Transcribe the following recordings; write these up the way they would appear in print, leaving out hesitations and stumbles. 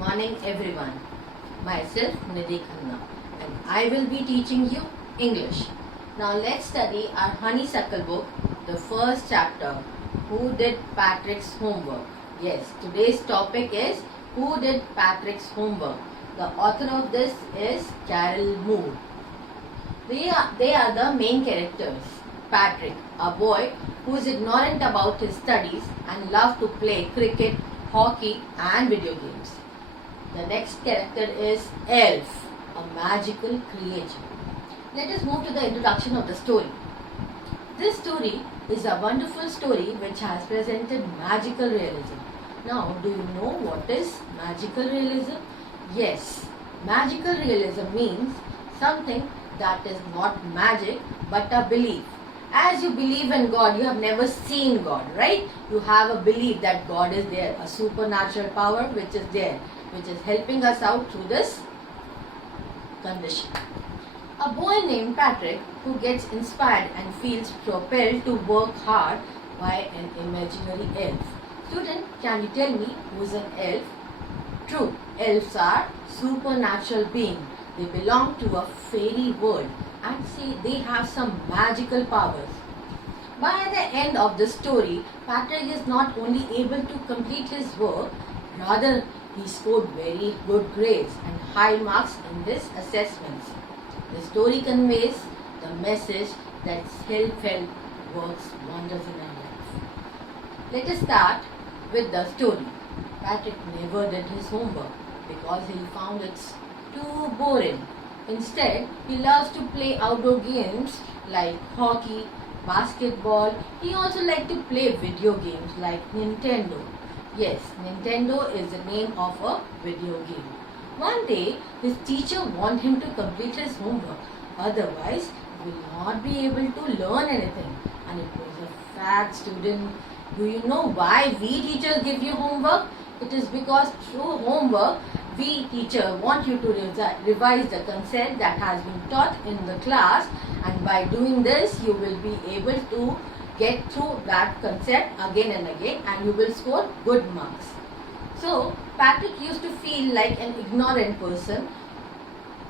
morning everyone. Myself Nidhi Khanna and I will be teaching you English. Now let's study our honeysuckle book, the first chapter. Who did Patrick's homework? Yes, today's topic is who did Patrick's homework? The author of this is Carol Moore. They are the main characters. Patrick, a boy who is ignorant about his studies and loves to play cricket, hockey and video games. The next character is Elf, a magical creature. Let us move to the introduction of the story. This story is a wonderful story which has presented magical realism. Now, do you know what is magical realism? Yes, magical realism means something that is not magic but a belief. As you believe in God, you have never seen God, right? You have a belief that God is there, a supernatural power which is there, which is helping us out through this condition. A boy named Patrick who gets inspired and feels propelled to work hard by an imaginary elf. Student, can you tell me who is an elf? True, elves are supernatural beings. They belong to a fairy world and say they have some magical powers. By the end of the story, Patrick is not only able to complete his work, rather he scored very good grades and high marks in his assessments. The story conveys the message that self-help works wonders in our life. Let us start with the story. Patrick never did his homework because he found it too boring. Instead, he loves to play outdoor games like hockey, basketball. He also likes to play video games like Nintendo. Yes, Nintendo is the name of a video game. One day, his teacher wanted him to complete his homework. Otherwise, he will not be able to learn anything. And it was a fact, student. Do you know why we teachers give you homework? It is because through homework, we teacher want you to revise the concept that has been taught in the class, and by doing this you will be able to get through that concept again and again and you will score good marks. So Patrick used to feel like an ignorant person.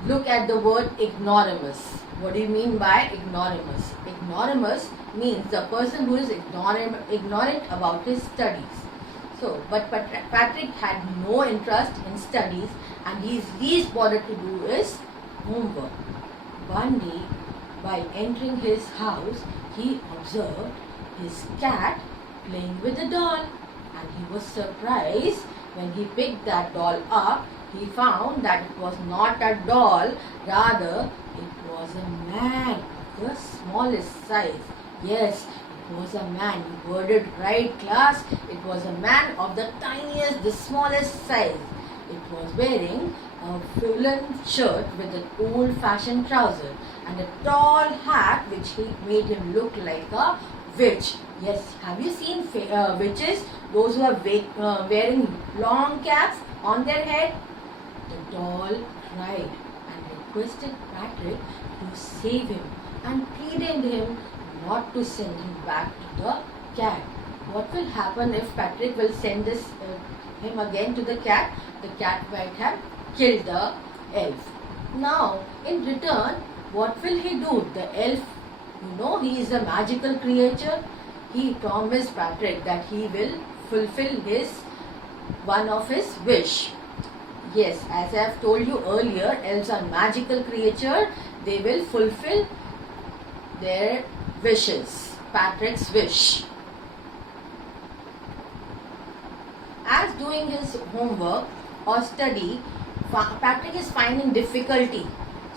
Look at the word ignoramus. What do you mean by ignoramus? Ignoramus means the person who is ignorant about his studies. So, but Patrick had no interest in studies and his least bothered to do is homework. One day, by entering his house, he observed his cat playing with a doll and he was surprised when he picked that doll up. He found that it was not a doll, rather it was a man of the smallest size. Yes, it was a man. You heard it right, class. It was a man of the tiniest, the smallest size. It was wearing a woolen shirt with an old-fashioned trouser and a tall hat which made him look like a witch. Yes, have you seen witches? Those who are wearing long caps on their head? The doll cried and requested Patrick to save him and pleaded him not to send him back to the cat. What will happen if Patrick will send him again to the cat? The cat might have killed the elf. Now, in return, what will he do? The elf, he is a magical creature. He promised Patrick that he will fulfill one of his wish. Yes, as I have told you earlier, elves are magical creature. They will fulfill their wishes, Patrick's wish. As doing his homework or study, Patrick is finding difficulty.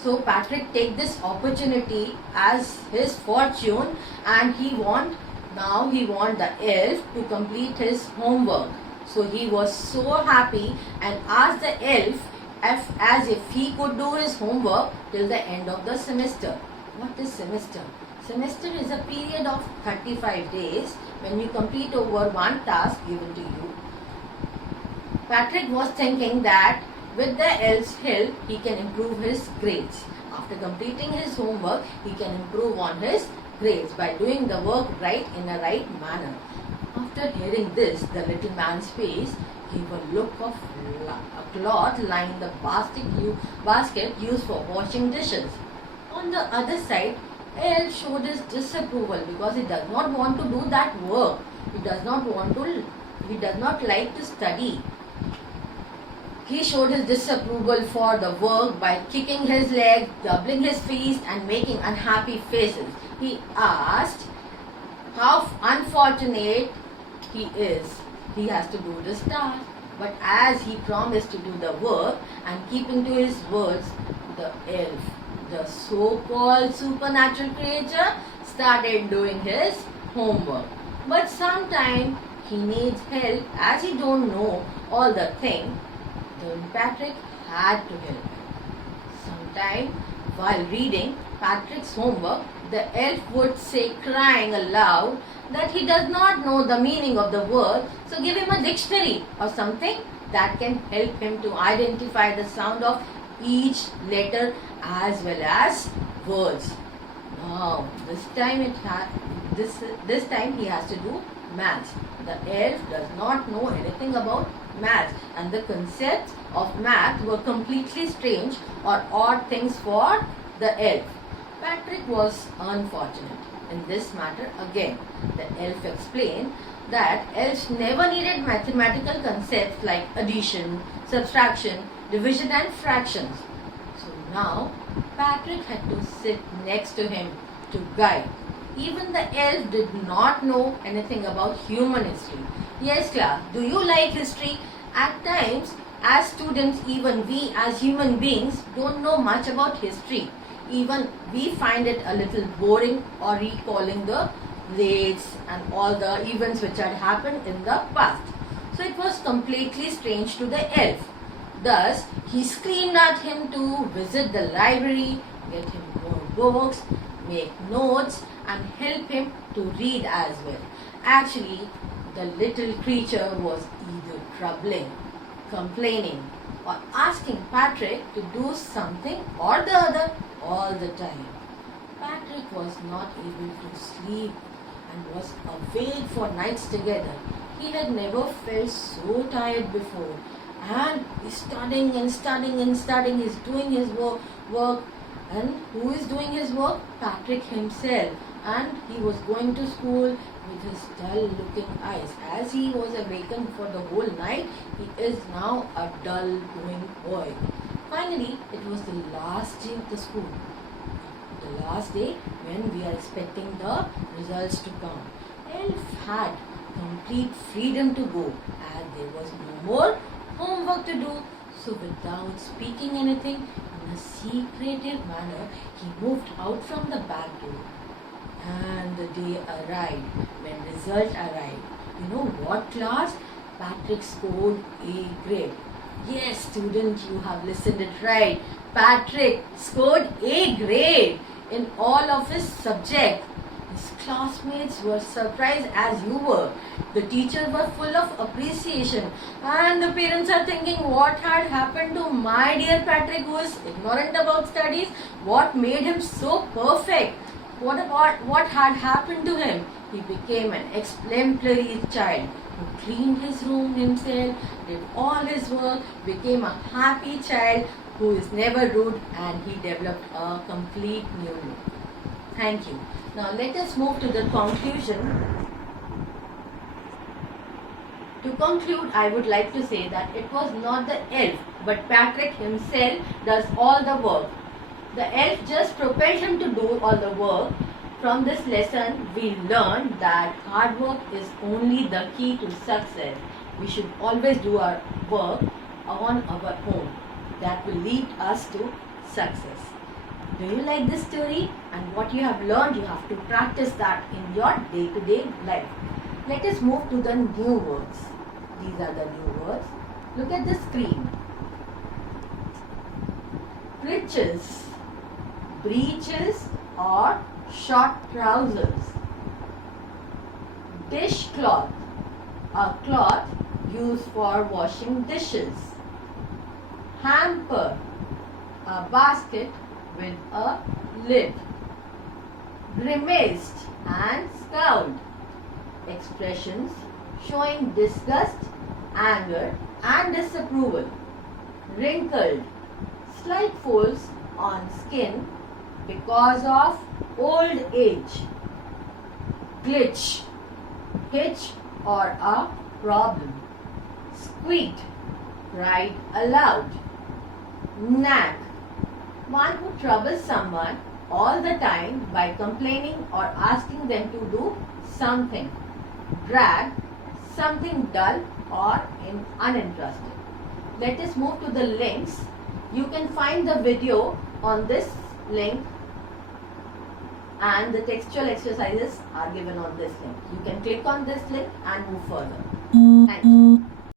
So Patrick take this opportunity as his fortune and he want the elf to complete his homework. So he was so happy and asked the elf as if he could do his homework till the end of the semester. What is semester? Semester is a period of 35 days when you complete over one task given to you. Patrick was thinking that with the elf's help, he can improve his grades. After completing his homework, he can improve on his grades by doing the work right in a right manner. After hearing this, the little man's face gave a look of a cloth lying in the basket used for washing dishes. On the other side, Elf showed his disapproval because he does not want to do that work. He does not like to study. He showed his disapproval for the work by kicking his legs, doubling his feet, and making unhappy faces. He asked how unfortunate he is. He has to do this task. But as he promised to do the work and keeping to his words, the elf, the so-called supernatural creature, started doing his homework. But sometimes he needs help as he don't know all the things. Then Patrik had to help him. Sometime while reading Patrik's homework, the elf would say, crying aloud, that he does not know the meaning of the word, so give him a dictionary or something that can help him to identify the sound of each letter as well as words. Now, this time he has to do maths. The elf does not know anything about maths, and the concepts of math were completely strange or odd things for the elf. Patrik was unfortunate in this matter again. The elf explained that elves never needed mathematical concepts like addition, subtraction, division and fractions. So now Patrik had to sit next to him to guide. Even the elf did not know anything about human history. Yes, class, do you like history? At times, as students, even we as human beings don't know much about history. Even we find it a little boring or recalling the dates and all the events which had happened in the past. So it was completely strange to the elf. Thus, he screamed at him to visit the library, get him more books, make notes and help him to read as well. Actually, the little creature was either troubling, complaining or asking Patrik to do something or the other all the time. Patrik was not able to sleep and was awake for nights together. He had never felt so tired before, and he's studying and studying and studying. He's doing his work. And who is doing his work? Patrik himself. And he was going to school with his dull looking eyes. As he was awakened for the whole night, he is now a dull going boy. Finally, it was the last day of the school. The last day when we are expecting the results to come. Elf had complete freedom to go as there was no more homework to do. So without speaking anything, in a secretive manner, he moved out from the back door. And the day arrived. When result arrived, you know what class? Patrik scored A grade. Yes, student, you have listened it right. Patrik scored A grade in all of his subjects. His classmates were surprised as you were. The teachers were full of appreciation, and the parents are thinking, what had happened to my dear Patrik, who is ignorant about studies? What made him so perfect? What had happened to him? He became an exemplary child who cleaned his room himself, did all his work, became a happy child who is never rude, and he developed a complete new look. Thank you. Now let us move to the conclusion. To conclude, I would like to say that it was not the elf, but Patrik himself does all the work. The elf just propelled him to do all the work. From this lesson, we learned that hard work is only the key to success. We should always do our work on our own. That will lead us to success. Do you like this story? And what you have learned, you have to practice that in your day-to-day life. Let us move to the new words. These are the new words. Look at the screen. Breeches. Breeches or short trousers. Dishcloth. A cloth used for washing dishes. Hamper. A basket with a lid. Grimaced and scowled. Expressions showing disgust, anger and disapproval, wrinkled, slight folds on skin because of old age, glitch, hitch or a problem, squeak, cried aloud, nag, one who troubles someone all the time by complaining or asking them to do something, drag, something dull or uninteresting. Let us move to the links. You can find the video on this link and the textual exercises are given on this link. You can click on this link and move further. Thank you.